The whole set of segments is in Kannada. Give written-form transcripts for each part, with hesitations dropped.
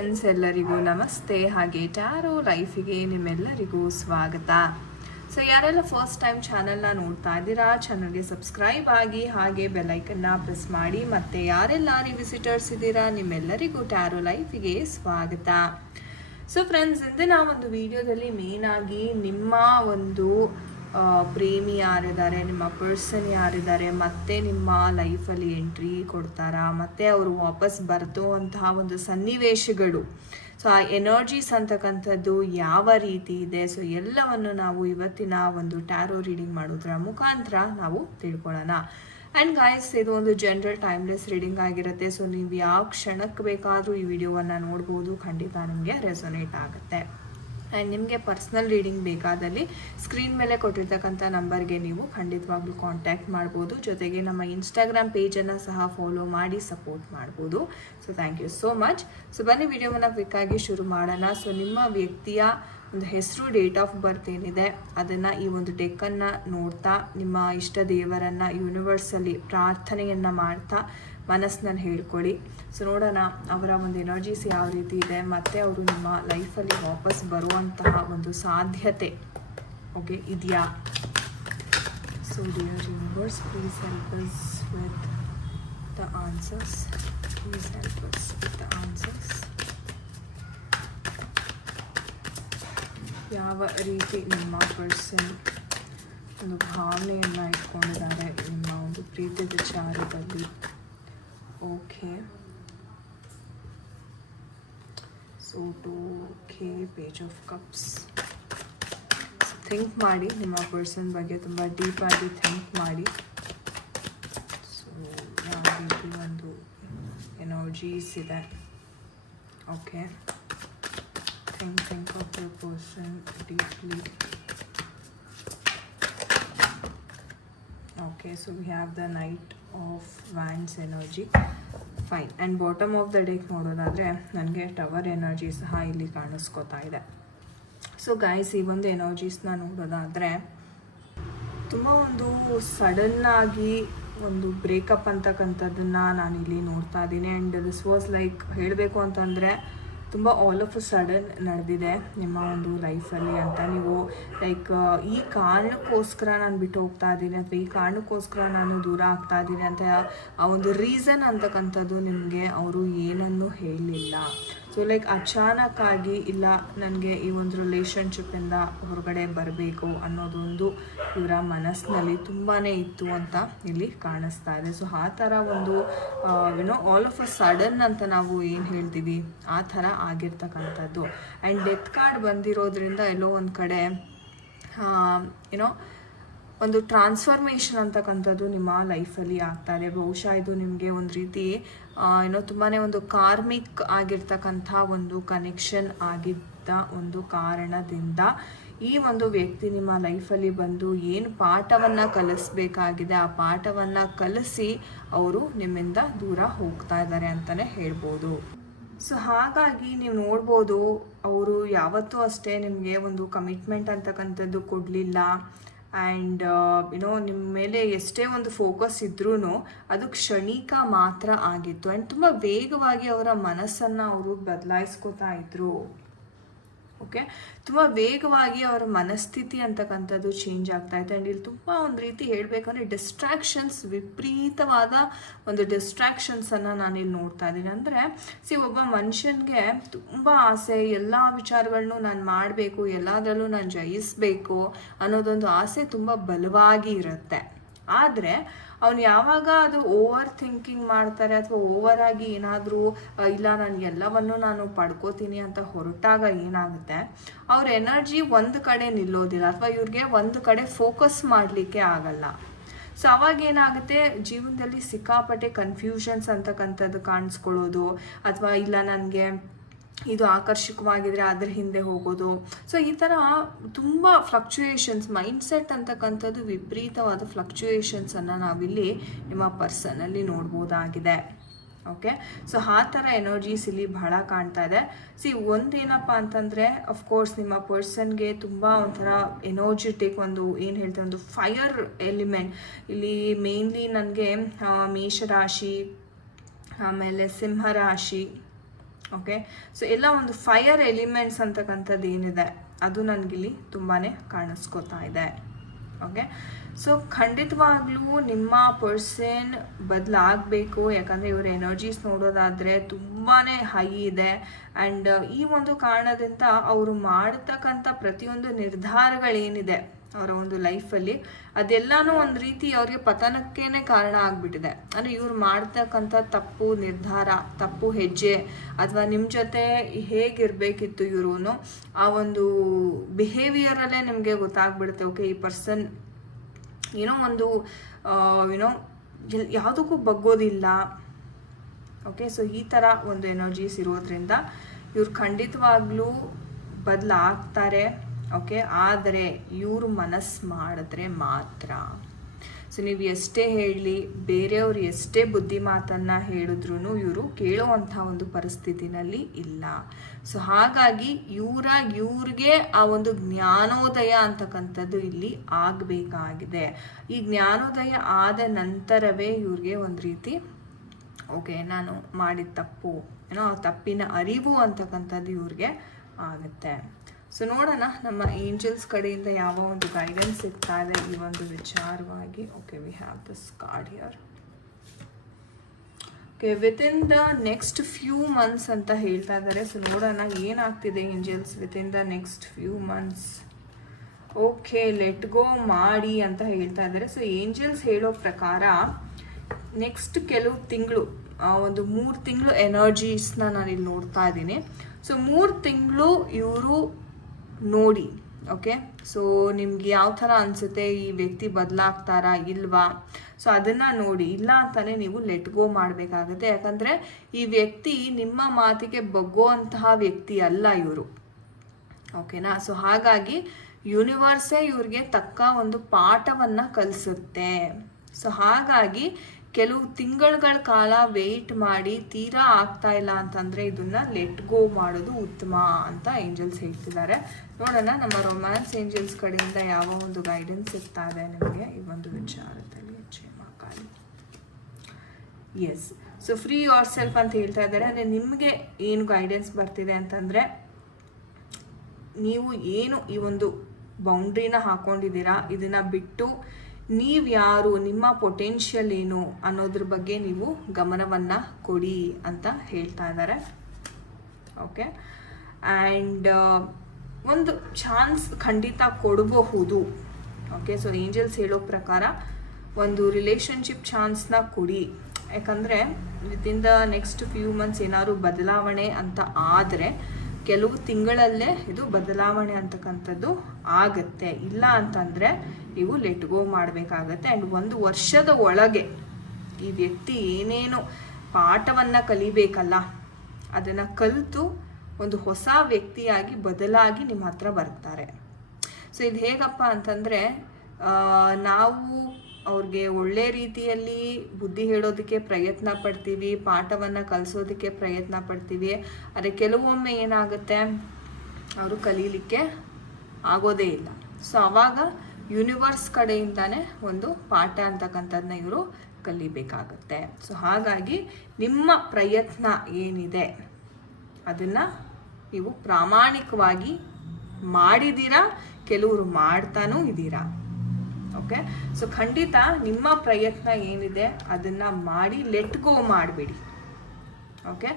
ಫ್ರೆಂಡ್ಸ್, ಎಲ್ಲರಿಗೂ ನಮಸ್ತೆ. ಹಾಗೆ ಟ್ಯಾರೋ ಲೈಫಿಗೆ ನಿಮ್ಮೆಲ್ಲರಿಗೂ ಸ್ವಾಗತ. ಸೊ ಯಾರೆಲ್ಲ ಫಸ್ಟ್ ಟೈಮ್ ಚಾನಲ್ನ ನೋಡ್ತಾ ಇದ್ದೀರಾ, ಚಾನಲ್ಗೆ ಸಬ್ಸ್ಕ್ರೈಬ್ ಆಗಿ ಹಾಗೆ ಬೆಲ್ಲೈಕನ್ನ ಪ್ರೆಸ್ ಮಾಡಿ. ಮತ್ತು ಯಾರೆಲ್ಲ ವಿಸಿಟರ್ಸ್ ಇದ್ದೀರಾ ನಿಮ್ಮೆಲ್ಲರಿಗೂ ಟ್ಯಾರೋ ಲೈಫಿಗೆ ಸ್ವಾಗತ. ಸೊ ಫ್ರೆಂಡ್ಸ್, ಇಂದಿನ ಒಂದು ವಿಡಿಯೋದಲ್ಲಿ ಮೇನ್ ಆಗಿ ನಿಮ್ಮ ಒಂದು ಪ್ರೇಮಿ ಯಾರಿದ್ದಾರೆ, ನಿಮ್ಮ ಪರ್ಸನ್ ಯಾರಿದ್ದಾರೆ, ಮತ್ತೆ ನಿಮ್ಮ ಲೈಫಲ್ಲಿ ಎಂಟ್ರಿ ಕೊಡ್ತಾರಾ, ಮತ್ತೆ ಅವರು ವಾಪಸ್ ಬರ್ತುವಂತಹ ಒಂದು ಸನ್ನಿವೇಶಗಳು, ಸೊ ಆ ಎನರ್ಜೀಸ್ ಅಂತಕ್ಕಂಥದ್ದು ಯಾವ ರೀತಿ ಇದೆ, ಸೊ ಎಲ್ಲವನ್ನು ನಾವು ಇವತ್ತಿನ ಒಂದು ಟ್ಯಾರೋ ರೀಡಿಂಗ್ ಮಾಡೋದ್ರ ಮುಖಾಂತರ ನಾವು ತಿಳ್ಕೊಳ್ಳೋಣ. ಆ್ಯಂಡ್ ಗಾಯ್ಸ್, ಇದು ಒಂದು ಜನರಲ್ ಟೈಮ್ಲೆಸ್ ರೀಡಿಂಗ್ ಆಗಿರುತ್ತೆ. ಸೊ ನೀವು ಯಾವ ಕ್ಷಣಕ್ಕೆ ಬೇಕಾದರೂ ಈ ವಿಡಿಯೋವನ್ನು ನೋಡ್ಬೋದು, ಖಂಡಿತ ನಿಮಗೆ ರೆಸೊನೇಟ್ ಆಗುತ್ತೆ. ಆ್ಯಂಡ್ ನಿಮಗೆ ಪರ್ಸ್ನಲ್ ರೀಡಿಂಗ್ ಬೇಕಾದಲ್ಲಿ ಸ್ಕ್ರೀನ್ ಮೇಲೆ ಕೊಟ್ಟಿರ್ತಕ್ಕಂಥ ನಂಬರ್ಗೆ ನೀವು ಖಂಡಿತವಾಗ್ಲೂ ಕಾಂಟ್ಯಾಕ್ಟ್ ಮಾಡ್ಬೋದು. ಜೊತೆಗೆ ನಮ್ಮ ಇನ್ಸ್ಟಾಗ್ರಾಮ್ ಪೇಜನ್ನು ಸಹ ಫಾಲೋ ಮಾಡಿ ಸಪೋರ್ಟ್ ಮಾಡ್ಬೋದು. So thank you so much. So ಬನ್ನಿ ವಿಡಿಯೋವನ್ನು ಕ್ವಿಕ್ಕಾಗಿ ಶುರು ಮಾಡೋಣ. ಸೊ ನಿಮ್ಮ ವ್ಯಕ್ತಿಯ ಒಂದು ಹೆಸರು, ಡೇಟ್ ಆಫ್ ಬರ್ತ್ ಏನಿದೆ ಅದನ್ನು ಈ ಒಂದು ಡೆಕ್ಕನ್ನು ನೋಡ್ತಾ ನಿಮ್ಮ ಇಷ್ಟ ದೇವರನ್ನು ಯೂನಿವರ್ಸಲ್ಲಿ ಪ್ರಾರ್ಥನೆಯನ್ನು ಮಾಡ್ತಾ ಮನಸ್ಸಿನಲ್ಲಿ ಹೇಳ್ಕೊಳ್ಳಿ. ಸೊ ನೋಡೋಣ ಅವರ ಒಂದು ಎನರ್ಜೀಸ್ ಯಾವ ರೀತಿ ಇದೆ, ಮತ್ತು ಅವರು ನಿಮ್ಮ ಲೈಫಲ್ಲಿ ವಾಪಸ್ ಬರುವಂತಹ ಒಂದು ಸಾಧ್ಯತೆ ಓಕೆ ಇದೆಯಾ. So dear universe, please help us with the answers. Please help us with the answers. ಯಾವ ರೀತಿ ನಿಮ್ಮ ಪರ್ಸನ್ ಒಂದು ಭಾವನೆಯನ್ನು ಇಟ್ಕೊಂಡಿದ್ದಾರೆ ನಿಮ್ಮ ಒಂದು ಪ್ರೀತಿ ವಿಚಾರದಲ್ಲಿ. Okay, so okay, page of cups. Think ಮಾಡಿ ನಿಮ್ಮ ಪರ್ಸನ್ ಬಗ್ಗೆ, ತುಂಬ ಡೀಪಾಗಿ ಥಿಂಕ್ ಮಾಡಿ. ಸೊ ಯಾವ ರೀತಿ ಒಂದು ಎನರ್ಜೀಸ್ ಇದೆ. Okay, think of your person deeply. Okay, so we have the Knight of Wands energy. Fine. And bottom of the deck ನೋಡೋದಾದರೆ ನನಗೆ ಟವರ್ ಎನರ್ಜಿ ಸಹ ಇಲ್ಲಿ ಕಾಣಿಸ್ಕೋತಾ ಇದೆ. ಸೊ ಗೈಸ್, ಈ ಒಂದು ಎನರ್ಜೀಸ್ನ ನೋಡೋದಾದರೆ ತುಂಬ ಒಂದು ಸಡನ್ನಾಗಿ ಒಂದು ಬ್ರೇಕಪ್ ಅಂತಕ್ಕಂಥದ್ದನ್ನು ನಾನಿಲ್ಲಿ ನೋಡ್ತಾ ಇದ್ದೀನಿ. ಆ್ಯಂಡ್ ದಿಸ್ ವಾಸ್ ಲೈಕ್ ಹೇಳಬೇಕು ಅಂತಂದರೆ ತುಂಬ ಆಲ್ ಆಫ್ ಅ ಸಡನ್ ನಡೆದಿದೆ ನಿಮ್ಮ ಒಂದು ಲೈಫಲ್ಲಿ ಅಂತ. ನೀವು ಲೈಕ್ ಈ ಕಾರಣಕ್ಕೋಸ್ಕರ ನಾನು ಬಿಟ್ಟು ಹೋಗ್ತಾ ಇದ್ದೀನಿ, ಅಥವಾ ಈ ಕಾರಣಕ್ಕೋಸ್ಕರ ನಾನು ದೂರ ಆಗ್ತಾ ಇದ್ದೀನಿ ಅಂತ ಆ ಒಂದು ರೀಸನ್ ಅಂತಕ್ಕಂಥದ್ದು ನಿಮಗೆ ಅವರು ಏನನ್ನೂ ಹೇಳಲಿಲ್ಲ. ಸೊ ಲೈಕ್ ಅಚಾನಕ್ಕಾಗಿ ಇಲ್ಲ ನನಗೆ ಈ ಒಂದು ರಿಲೇಷನ್ಶಿಪ್ಪಿಂದ ಹೊರಗಡೆ ಬರಬೇಕು ಅನ್ನೋದೊಂದು ಇವರ ಮನಸ್ಸಿನಲ್ಲಿ ತುಂಬಾ ಇತ್ತು ಅಂತ ಇಲ್ಲಿ ಕಾಣಿಸ್ತಾ ಇದೆ. ಸೊ ಆ ಥರ ಒಂದು ಆಲ್ ಆಫ್ ಅ ಸಡನ್ ಅಂತ ನಾವು ಏನು ಹೇಳ್ತೀವಿ ಆ ಥರ ಆಗಿರ್ತಕ್ಕಂಥದ್ದು. ಆ್ಯಂಡ್ ಡೆತ್ ಕಾರ್ಡ್ ಬಂದಿರೋದ್ರಿಂದ ಎಲ್ಲೋ ಒಂದು ಕಡೆ ಒಂದು ಟ್ರಾನ್ಸ್ಫಾರ್ಮೇಷನ್ ಅಂತಕ್ಕಂಥದ್ದು ನಿಮ್ಮ ಲೈಫಲ್ಲಿ ಆಗ್ತಾ ಇದೆ. ಬಹುಶಃ ಇದು ನಿಮಗೆ ಒಂದು ರೀತಿ ತುಂಬಾ ಒಂದು ಕಾರ್ಮಿಕ್ ಆಗಿರ್ತಕ್ಕಂಥ ಒಂದು ಕನೆಕ್ಷನ್ ಆಗಿದ್ದ ಒಂದು ಕಾರಣದಿಂದ ಈ ಒಂದು ವ್ಯಕ್ತಿ ನಿಮ್ಮ ಲೈಫಲ್ಲಿ ಬಂದು ಏನು ಪಾಠವನ್ನು ಕಲಿಸ್ಬೇಕಾಗಿದೆ ಆ ಪಾಠವನ್ನು ಕಲಿಸಿ ಅವರು ನಿಮ್ಮಿಂದ ದೂರ ಹೋಗ್ತಾ ಇದ್ದಾರೆ ಅಂತಲೇ ಹೇಳ್ಬೋದು. ಸೊ ಹಾಗಾಗಿ ನೀವು ನೋಡ್ಬೋದು, ಅವರು ಯಾವತ್ತೂ ಅಷ್ಟೇ ನಿಮಗೆ ಒಂದು ಕಮಿಟ್ಮೆಂಟ್ ಅಂತಕ್ಕಂಥದ್ದು ಕೊಡಲಿಲ್ಲ. ಆ್ಯಂಡ್ ನಿಮ್ಮ ಮೇಲೆ ಎಷ್ಟೇ ಒಂದು ಫೋಕಸ್ ಇದ್ರೂ ಅದು ಕ್ಷಣಿಕ ಮಾತ್ರ ಆಗಿತ್ತು. ಆ್ಯಂಡ್ ತುಂಬ ವೇಗವಾಗಿ ಅವರ ಮನಸ್ಸನ್ನು ಅವರು ಬದಲಾಯಿಸ್ಕೋತಾ ಇದ್ರು. ಓಕೆ, ತುಂಬ ವೇಗವಾಗಿ ಅವರ ಮನಸ್ಥಿತಿ ಅಂತಕ್ಕಂಥದ್ದು ಚೇಂಜ್ ಆಗ್ತಾ ಇತ್ತು. ಆ್ಯಂಡ್ ಇಲ್ಲಿ ತುಂಬ ಒಂದು ರೀತಿ ಹೇಳಬೇಕಂದ್ರೆ ಡಿಸ್ಟ್ರಾಕ್ಷನ್ಸ್, ವಿಪರೀತವಾದ ಒಂದು ಡಿಸ್ಟ್ರಾಕ್ಷನ್ಸನ್ನು ನಾನಿಲ್ಲಿ ನೋಡ್ತಾ ಇದ್ದೀನಿ. ಅಂದರೆ ಒಬ್ಬ ಮನುಷ್ಯನಿಗೆ ತುಂಬ ಆಸೆ, ಎಲ್ಲ ವಿಚಾರಗಳನ್ನೂ ನಾನು ಮಾಡಬೇಕು, ಎಲ್ಲದರಲ್ಲೂ ನಾನು ಜಯಿಸಬೇಕು ಅನ್ನೋದೊಂದು ಆಸೆ ತುಂಬ ಬಲವಾಗಿ ಇರುತ್ತೆ. ಆದರೆ ಅವನು ಯಾವಾಗ ಅದು ಓವರ್ ಥಿಂಕಿಂಗ್ ಮಾಡ್ತಾರೆ ಅಥವಾ ಓವರ್ ಆಗಿ ಏನಾದರೂ ಇಲ್ಲ ನಾನು ಎಲ್ಲವನ್ನು ನಾನು ಪಡ್ಕೋತೀನಿ ಅಂತ ಹೊರಟಾಗ ಏನಾಗುತ್ತೆ, ಅವ್ರ ಎನರ್ಜಿ ಒಂದು ಕಡೆ ನಿಲ್ಲೋದಿಲ್ಲ ಅಥವಾ ಇವ್ರಿಗೆ ಒಂದು ಕಡೆ ಫೋಕಸ್ ಮಾಡಲಿಕ್ಕೆ ಆಗಲ್ಲ. ಸೊ ಅವಾಗ ಏನಾಗುತ್ತೆ, ಜೀವನದಲ್ಲಿ ಸಿಕ್ಕಾಪಟ್ಟೆ ಕನ್ಫ್ಯೂಷನ್ಸ್ ಅಂತಕ್ಕಂಥದ್ದು ಕಾಣಿಸ್ಕೊಳ್ಳೋದು, ಅಥವಾ ಇಲ್ಲ ನನಗೆ ಇದು ಆಕರ್ಷಕವಾಗಿದ್ರೆ ಅದ್ರ ಹಿಂದೆ ಹೋಗೋದು. ಸೊ ಈ ಥರ ತುಂಬ ಫ್ಲಕ್ಚುಯೇಷನ್ಸ್, ಮೈಂಡ್ಸೆಟ್ ಅಂತಕ್ಕಂಥದ್ದು ವಿಪರೀತವಾದ ಫ್ಲಕ್ಚುಯೇಷನ್ಸನ್ನು ನಾವಿಲ್ಲಿ ನಿಮ್ಮ ಪರ್ಸನಲ್ಲಿ ನೋಡ್ಬೋದಾಗಿದೆ. ಓಕೆ, ಸೊ ಆ ಥರ ಎನರ್ಜೀಸ್ ಇಲ್ಲಿ ಬಹಳ ಕಾಣ್ತಾ ಇದೆ. ಒಂದೇನಪ್ಪ ಅಂತಂದರೆ ಅಫ್ಕೋರ್ಸ್ ನಿಮ್ಮ ಪರ್ಸನ್ಗೆ ತುಂಬ ಒಂಥರ ಎನರ್ಜೆಟಿಕ್ ಒಂದು ಏನು ಹೇಳ್ತಾರೆ ಒಂದು ಫೈರ್ ಎಲಿಮೆಂಟ್ ಇಲ್ಲಿ ಮೇನ್ಲಿ ನನಗೆ ಮೇಷರಾಶಿ, ಆಮೇಲೆ ಸಿಂಹರಾಶಿ, ಓಕೆ. ಸೊ ಎಲ್ಲ ಒಂದು ಫೈರ್ ಎಲಿಮೆಂಟ್ಸ್ ಅಂತಕ್ಕಂಥದ್ದು ಏನಿದೆ ಅದು ನನಗಿಲ್ಲಿ ತುಂಬಾ ಕಾಣಿಸ್ಕೋತಾ ಇದೆ. ಓಕೆ. ಸೊ ಖಂಡಿತವಾಗ್ಲೂ ನಿಮ್ಮ ಪರ್ಸನ್ ಬದಲಾಗಬೇಕು. ಯಾಕಂದರೆ ಇವರ ಎನರ್ಜೀಸ್ ನೋಡೋದಾದರೆ ತುಂಬಾ ಹೈ ಇದೆ. ಆ್ಯಂಡ್ ಈ ಒಂದು ಕಾರಣದಿಂದ ಅವರು ಮಾಡತಕ್ಕಂಥ ಪ್ರತಿಯೊಂದು ನಿರ್ಧಾರಗಳೇನಿದೆ ಅವರ ಒಂದು ಲೈಫಲ್ಲಿ ಅದೆಲ್ಲನೂ ಒಂದು ರೀತಿ ಅವ್ರಿಗೆ ಪತನಕ್ಕೇನೆ ಕಾರಣ ಆಗಿಬಿಟ್ಟಿದೆ. ಅಂದರೆ ಇವ್ರು ಮಾಡ್ತಕ್ಕಂಥ ತಪ್ಪು ನಿರ್ಧಾರ, ತಪ್ಪು ಹೆಜ್ಜೆ, ಅಥವಾ ನಿಮ್ಮ ಜೊತೆ ಹೇಗಿರಬೇಕಿತ್ತು ಇವರು, ಆ ಒಂದು ಬಿಹೇವಿಯರಲ್ಲೇ ನಿಮಗೆ ಗೊತ್ತಾಗ್ಬಿಡುತ್ತೆ. ಓಕೆ, ಈ ಪರ್ಸನ್ ಏನೋ ಒಂದು ಯಾವುದಕ್ಕೂ ಬಗ್ಗೋದಿಲ್ಲ. ಓಕೆ. ಸೊ ಈ ಥರ ಒಂದು ಎನರ್ಜೀಸ್ ಇರೋದ್ರಿಂದ ಇವ್ರು ಖಂಡಿತವಾಗ್ಲೂ ಬದಲಾಗ್ತಾರೆ. ಓಕೆ. ಆದರೆ ಇವರು ಮನಸ್ಸು ಮಾಡಿದ್ರೆ ಮಾತ್ರ. ಸೊ ನೀವು ಎಷ್ಟೇ ಹೇಳಲಿ, ಬೇರೆಯವರು ಎಷ್ಟೇ ಬುದ್ಧಿ ಮಾತನ್ನು ಹೇಳಿದ್ರೂ ಇವರು ಕೇಳೋವಂಥ ಒಂದು ಪರಿಸ್ಥಿತಿನಲ್ಲಿ ಇಲ್ಲ. ಸೊ ಹಾಗಾಗಿ ಇವ್ರಿಗೆ ಆ ಒಂದು ಜ್ಞಾನೋದಯ ಅಂತಕ್ಕಂಥದ್ದು ಇಲ್ಲಿ ಆಗಬೇಕಾಗಿದೆ. ಈ ಜ್ಞಾನೋದಯ ಆದ ನಂತರವೇ ಇವ್ರಿಗೆ ಒಂದು ರೀತಿ ಓಕೆ ನಾನು ಮಾಡಿದ ತಪ್ಪು ಏನೋ ಆ ತಪ್ಪಿನ ಅರಿವು ಅಂತಕ್ಕಂಥದ್ದು ಇವ್ರಿಗೆ ಆಗುತ್ತೆ. ಸೊ ನೋಡೋಣ ನಮ್ಮ ಏಂಜಲ್ಸ್ ಕಡೆಯಿಂದ ಯಾವ ಒಂದು ಗೈಡೆನ್ಸ್ ಸಿಗ್ತಾ ಇದೆ ಈ ಒಂದು ವಿಚಾರವಾಗಿ. Okay, we have this card here. Okay, within the next few months ಅಂತ ಹೇಳ್ತಾ ಇದ್ದಾರೆ. ಸೊ ನೋಡೋಣ ಏನಾಗ್ತಿದೆ angels within the next few months. Okay, let go ಮಾಡಿ ಅಂತ ಹೇಳ್ತಾ ಇದ್ದಾರೆ. ಸೊ ಏಂಜಲ್ಸ್ ಹೇಳೋ ಪ್ರಕಾರ ನೆಕ್ಸ್ಟ್ ಕೆಲವು ತಿಂಗಳು, ಒಂದು 3 ತಿಂಗಳು ಎನರ್ಜೀಸ್ನ ನಾನಿಲ್ಲಿ ನೋಡ್ತಾ ಇದ್ದೀನಿ. ಸೊ 3 ತಿಂಗಳು ಇವರು ನೋಡಿ. ಓಕೆ. ಸೊ ನಿಮ್ಗೆ ಯಾವ ಥರ ಅನಿಸುತ್ತೆ, ಈ ವ್ಯಕ್ತಿ ಬದಲಾಗ್ತಾರಾ ಇಲ್ವಾ? ಸೊ ಅದನ್ನು ನೋಡಿ. ಇಲ್ಲ ಅಂತಾನೆ ನೀವು ಲೆಟ್ ಗೋ ಮಾಡಬೇಕಾಗುತ್ತೆ. ಯಾಕಂದರೆ ಈ ವ್ಯಕ್ತಿ ನಿಮ್ಮ ಮಾತಿಗೆ ಬಗ್ಗೋವಂತಹ ವ್ಯಕ್ತಿ ಅಲ್ಲ ಇವರು. ಓಕೆನಾ? ಸೊ ಹಾಗಾಗಿ ಯೂನಿವರ್ಸೇ ಇವ್ರಿಗೆ ತಕ್ಕ ಒಂದು ಪಾಠವನ್ನು ಕಲಿಸುತ್ತೆ. ಸೊ ಹಾಗಾಗಿ ಕೆಲವು ತಿಂಗಳುಗಳ ಕಾಲ ವೆಯ್ಟ್ ಮಾಡಿ ತೀರಾ ಆಗ್ತಾ ಇಲ್ಲ ಅಂತಂದರೆ ಇದನ್ನು ಲೆಟ್ ಗೋ ಮಾಡೋದು ಉತ್ತಮ ಅಂತ ಏಂಜಲ್ಸ್ ಹೇಳ್ತಿದ್ದಾರೆ. ನೋಡೋಣ ನಮ್ಮ ರೊಮ್ಯಾನ್ಸ್ ಏಂಜಲ್ಸ್ ಕಡೆಯಿಂದ ಯಾವ ಒಂದು ಗೈಡೆನ್ಸ್ ಸಿಗ್ತಾ ಇದೆ ನಿಮಗೆ ಈ ಒಂದು ವಿಚಾರದಲ್ಲಿ. ಕ್ಷೇಮಕಾಲಿ. Yes. So free yourself ಅಂತ ಹೇಳ್ತಾ ಇದ್ದಾರೆ. ಅಂದರೆ ನಿಮಗೆ ಏನು ಗೈಡೆನ್ಸ್ ಬರ್ತಿದೆ ಅಂತಂದರೆ, ನೀವು ಏನು ಈ ಒಂದು ಬೌಂಡ್ರಿನ ಹಾಕೊಂಡಿದ್ದೀರಾ ಇದನ್ನು ಬಿಟ್ಟು ನೀವು ಯಾರು, ನಿಮ್ಮ ಪೊಟೆನ್ಷಿಯಲ್ ಏನು ಅನ್ನೋದ್ರ ಬಗ್ಗೆ ನೀವು ಗಮನವನ್ನು ಕೊಡಿ ಅಂತ ಹೇಳ್ತಾ ಇದ್ದಾರೆ. ಓಕೆ. ಆ್ಯಂಡ್ ಒಂದು ಚಾನ್ಸ್ ಖಂಡಿತ ಕೊಡಬಹುದು. ಓಕೆ. ಸೊ ಏಂಜಲ್ಸ್ ಹೇಳೋ ಪ್ರಕಾರ ಒಂದು ರಿಲೇಷನ್ಶಿಪ್ ಚಾನ್ಸ್ನ ಕೊಡಿ. ಯಾಕಂದರೆ within the next few months ಏನಾದ್ರು ಬದಲಾವಣೆ ಅಂತ ಆದರೆ ಕೆಲವು ತಿಂಗಳಲ್ಲೇ ಇದು ಬದಲಾವಣೆ ಅಂತಕ್ಕಂಥದ್ದು ಆಗುತ್ತೆ. ಇಲ್ಲ ಅಂತಂದರೆ ನೀವು ಲೆಟ್ ಗೋ ಮಾಡಬೇಕಾಗತ್ತೆ. ಆ್ಯಂಡ್ 1 ವರ್ಷದ ಒಳಗೆ ಈ ವ್ಯಕ್ತಿ ಏನೇನು ಪಾಠವನ್ನು ಕಲಿಬೇಕಲ್ಲ ಅದನ್ನು ಕಲಿತು ಒಂದು ಹೊಸ ವ್ಯಕ್ತಿಯಾಗಿ ಬದಲಾಗಿ ನಿಮ್ಮ ಹತ್ರ ಬರ್ತಾರೆ. ಸೊ ಇದು ಹೇಗಪ್ಪ ಅಂತಂದರೆ, ನಾವು ಅವ್ರಿಗೆ ಒಳ್ಳೆ ರೀತಿಯಲ್ಲಿ ಬುದ್ಧಿ ಹೇಳೋದಕ್ಕೆ ಪ್ರಯತ್ನ ಪಡ್ತೀವಿ, ಪಾಠವನ್ನು ಕಲಿಸೋದಕ್ಕೆ ಪ್ರಯತ್ನ ಪಡ್ತೀವಿ. ಆದರೆ ಕೆಲವೊಮ್ಮೆ ಏನಾಗುತ್ತೆ, ಅವರು ಕಲೀಲಿಕ್ಕೆ ಆಗೋದೇ ಇಲ್ಲ. ಸೊ ಆವಾಗ ಯೂನಿವರ್ಸ್ ಕಡೆಯಿಂದಾನೇ ಒಂದು ಪಾಠ ಅಂತಕ್ಕಂಥದ್ದನ್ನ ಇವರು ಕಲಿಬೇಕಾಗತ್ತೆ. ಸೊ ಹಾಗಾಗಿ ನಿಮ್ಮ ಪ್ರಯತ್ನ ಏನಿದೆ ಅದನ್ನು ನೀವು ಪ್ರಾಮಾಣಿಕವಾಗಿ ಮಾಡಿದ್ದೀರಾ, ಕೆಲವರು ಮಾಡ್ತಾನೂ ಇದ್ದೀರಾ. ಓಕೆ. ಸೊ ಖಂಡಿತ ನಿಮ್ಮ ಪ್ರಯತ್ನ ಏನಿದೆ ಅದನ್ನು ಮಾಡಿ ಲೆಟ್ ಗೋ ಮಾಡಿಬಿಡಿ. ಓಕೆ.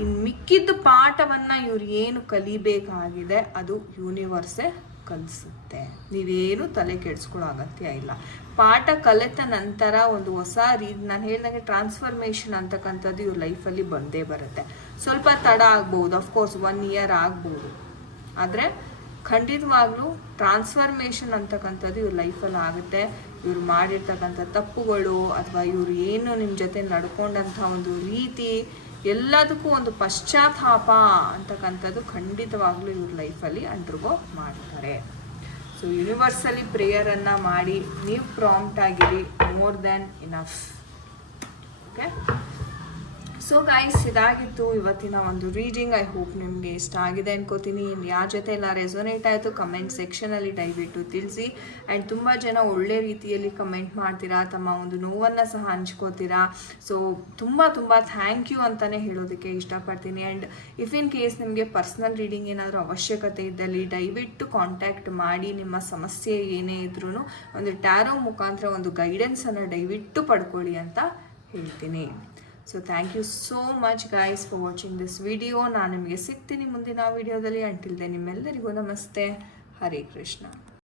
ಇನ್ನು ಮಿಕ್ಕಿದ್ದ ಪಾಠವನ್ನು ಇವ್ರು ಏನು ಕಲಿಬೇಕಾಗಿದೆ ಅದು ಯೂನಿವರ್ಸೇ ಕಲಿಸುತ್ತೆ. ನೀವೇನು ತಲೆ ಕೆಡಿಸ್ಕೊಳ್ಳೋ ಅಗತ್ಯ ಇಲ್ಲ. ಪಾಠ ಕಲಿತ ನಂತರ ಒಂದು ಹೊಸ ನಾನು ಹೇಳಿದಾಗೆ ಟ್ರಾನ್ಸ್ಫಾರ್ಮೇಷನ್ ಅಂತಕ್ಕಂಥದ್ದು ಇವ್ರ ಲೈಫಲ್ಲಿ ಬಂದೇ ಬರುತ್ತೆ. ಸ್ವಲ್ಪ ತಡ ಆಗ್ಬೋದು, ಅಫ್ಕೋರ್ಸ್ 1 ಇಯರ್ ಆಗ್ಬೋದು. ಆದರೆ ಖಂಡಿತವಾಗ್ಲೂ ಟ್ರಾನ್ಸ್ಫಾರ್ಮೇಷನ್ ಅಂತಕ್ಕಂಥದ್ದು ಇವ್ರ ಲೈಫಲ್ಲಿ ಆಗುತ್ತೆ. ಇವ್ರು ಮಾಡಿರ್ತಕ್ಕಂಥ ತಪ್ಪುಗಳು ಅಥವಾ ಇವ್ರು ಏನು ನಿಮ್ಮ ಜೊತೆ ನಡ್ಕೊಂಡಂಥ ಒಂದು ರೀತಿ ಎಲ್ಲದಕ್ಕೂ ಒಂದು ಪಶ್ಚಾತ್ತಾಪ ಅಂತಕ್ಕಂಥದ್ದು ಖಂಡಿತವಾಗ್ಲೂ ಇವ್ರ ಲೈಫಲ್ಲಿ ಅಂಡರ್ಗೋ ಮಾಡ್ತಾರೆ. ಸೊ ಯೂನಿವರ್ಸಲ್ಲಿ ಪ್ರೇಯರನ್ನು ಮಾಡಿ ನೀವು ಪ್ರಾಂಪ್ಟ್ ಆಗಿರಿ, more than enough. Okay. So guys, ಇದಾಗಿತ್ತು ಇವತ್ತಿನ ಒಂದು ರೀಡಿಂಗ್. ಐ ಹೋಪ್ ನಿಮಗೆ ಇಷ್ಟ ಆಗಿದೆ ಅನ್ಕೋತೀನಿ. ಯಾರ ಜೊತೆ ಎಲ್ಲ ರೆಸೊನೇಟ್ ಆಯಿತು ಕಮೆಂಟ್ ಸೆಕ್ಷನಲ್ಲಿ ದಯವಿಟ್ಟು ತಿಳಿಸಿ. ಆ್ಯಂಡ್ ತುಂಬ ಜನ ಒಳ್ಳೆ ರೀತಿಯಲ್ಲಿ ಕಮೆಂಟ್ ಮಾಡ್ತೀರಾ, ತಮ್ಮ ಒಂದು ನೋವನ್ನು ಸಹ ಹಂಚ್ಕೋತೀರಾ. ಸೊ ತುಂಬ ತುಂಬ ಥ್ಯಾಂಕ್ ಯು ಅಂತಲೇ ಹೇಳೋದಕ್ಕೆ ಇಷ್ಟಪಡ್ತೀನಿ. ಆ್ಯಂಡ್ ಇಫ್ ಇನ್ ಕೇಸ್ ನಿಮಗೆ ಪರ್ಸ್ನಲ್ ರೀಡಿಂಗ್ ಏನಾದರೂ ಅವಶ್ಯಕತೆ ಇದ್ದಲ್ಲಿ ದಯವಿಟ್ಟು ಕಾಂಟ್ಯಾಕ್ಟ್ ಮಾಡಿ. ನಿಮ್ಮ ಸಮಸ್ಯೆ ಏನೇ ಇದ್ರೂ ಒಂದು ಟ್ಯಾರೋ ಮುಖಾಂತರ ಒಂದು ಗೈಡೆನ್ಸನ್ನು ದಯವಿಟ್ಟು ಪಡ್ಕೊಳ್ಳಿ ಅಂತ ಹೇಳ್ತೀನಿ. So thank you so much guys for watching this video. ನಾನು ನಿಮಗೆ ಸಿಗ್ತೀನಿ ಮುಂದಿನ ವಿಡಿಯೋದಲ್ಲಿ. ಅಂಟಿಲ್ ದೆನ್ ನಿಮ್ಮೆಲ್ಲರಿಗೂ ನಮಸ್ತೆ. ಹರೇ ಕೃಷ್ಣ.